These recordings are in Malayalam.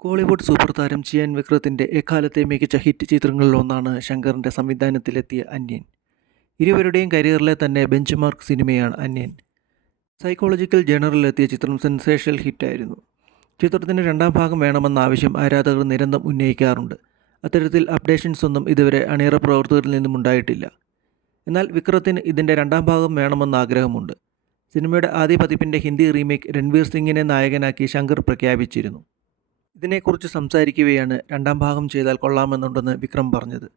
കോളിവുഡ് സൂപ്പർ താരം ചിയാൻ വിക്രത്തിന്റെ എക്കാലത്തെ മികച്ച ഹിറ്റ് ചിത്രങ്ങളിലൊന്നാണ് ശങ്കറിന്റെ സംവിധാനത്തിലെത്തിയ അന്യൻ. ഇരുവരുടെയും കരിയറിലെ തന്നെ ബെഞ്ച് മാർക്ക് സിനിമയാണ് അന്യൻ. സൈക്കോളജിക്കൽ ജേണറിലെത്തിയ ചിത്രം സെൻസേഷണൽ ഹിറ്റായിരുന്നു. ചിത്രത്തിന്റെ രണ്ടാം ഭാഗം വേണമെന്ന ആവശ്യം ആരാധകർ നിരന്തരം ഉന്നയിക്കാറുണ്ട്. അത്തരത്തിൽ അപ്ഡേഷൻസ് ഒന്നും ഇതുവരെ അണിയറ പ്രവർത്തകരിൽ നിന്നും ഉണ്ടായിട്ടില്ല. എന്നാൽ വിക്രത്തിന് ഇതിന്റെ രണ്ടാം ഭാഗം വേണമെന്ന ആഗ്രഹമുണ്ട്. സിനിമയുടെ ആദ്യ പതിപ്പിന്റെ ഹിന്ദി റീമേക്ക് രൺവീർ സിംഗിനെ നായകനാക്കി ശങ്കർ പ്രഖ്യാപിച്ചിരുന്നു. ഇതിനെക്കുറിച്ച് സംസാരിക്കുകയാണ് രണ്ടാം ഭാഗം ചെയ്താൽ കൊള്ളാമെന്നുണ്ടെന്ന് വിക്രം പറഞ്ഞത്.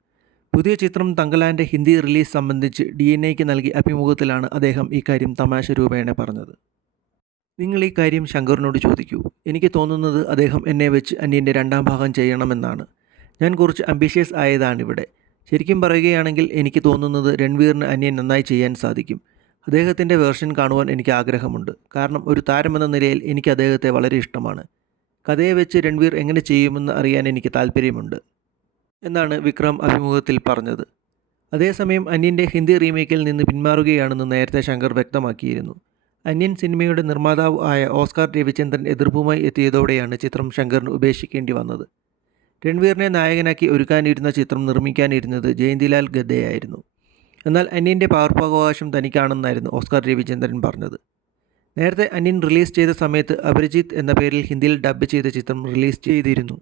പുതിയ ചിത്രം തങ്കലാന്റെ ഹിന്ദി റിലീസ് സംബന്ധിച്ച് ഡി എൻ എക്ക് നൽകിയ അഭിമുഖത്തിലാണ് അദ്ദേഹം ഇക്കാര്യം തമാശ രൂപേണ പറഞ്ഞത്. നിങ്ങൾ ഈ കാര്യം ശങ്കറിനോട് ചോദിക്കൂ. എനിക്ക് തോന്നുന്നത് അദ്ദേഹം എന്നെ വെച്ച് അന്യന്റെ രണ്ടാം ഭാഗം ചെയ്യണമെന്നാണ്. ഞാൻ കുറച്ച് അംബിഷ്യസ് ആയതാണിവിടെ. ശരിക്കും പറയുകയാണെങ്കിൽ എനിക്ക് തോന്നുന്നത് രൺവീറിന് അന്യൻ നന്നായി ചെയ്യാൻ സാധിക്കും. അദ്ദേഹത്തിന്റെ വേർഷൻ കാണുവാൻ എനിക്ക് ആഗ്രഹമുണ്ട്. കാരണം ഒരു താരമെന്ന നിലയിൽ എനിക്ക് അദ്ദേഹത്തെ വളരെ ഇഷ്ടമാണ്. കഥയെ വെച്ച് രൺവീർ എങ്ങനെ ചെയ്യുമെന്ന് അറിയാൻ എനിക്ക് താല്പര്യമുണ്ട് എന്നാണ് വിക്രം അഭിമുഖത്തിൽ പറഞ്ഞത്. അതേസമയം അന്യന്റെ ഹിന്ദി റീമേക്കിൽ നിന്ന് പിന്മാറുകയാണെന്ന് നേരത്തെ ശങ്കർ വ്യക്തമാക്കിയിരുന്നു. അന്യൻ സിനിമയുടെ നിർമ്മാതാവ് ആയ ഓസ്കാർ രവിചന്ദ്രൻ എതിർപ്പുമായി എത്തിയതോടെയാണ് ചിത്രം ശങ്കറിന് ഉപേക്ഷിക്കേണ്ടി വന്നത്. രൺവീറിനെ നായകനാക്കി ഒരുക്കാനിരുന്ന ചിത്രം നിർമ്മിക്കാനിരുന്നത് ജയന്തിലാൽ ഗദ്ദയായിരുന്നു. എന്നാൽ അന്യന്റെ പകർപ്പവകാശം തനിക്കാണെന്നായിരുന്നു ഓസ്കാർ രവിചന്ദ്രൻ പറഞ്ഞത്. നേരത്തെ അന്യൻ റിലീസ് ചെയ്ത സമയത്ത് അഭിജിത്ത് എന്ന പേരിൽ ഹിന്ദിയിൽ ഡബ്ബ് ചെയ്ത ചിത്രം റിലീസ് ചെയ്തിരുന്നു.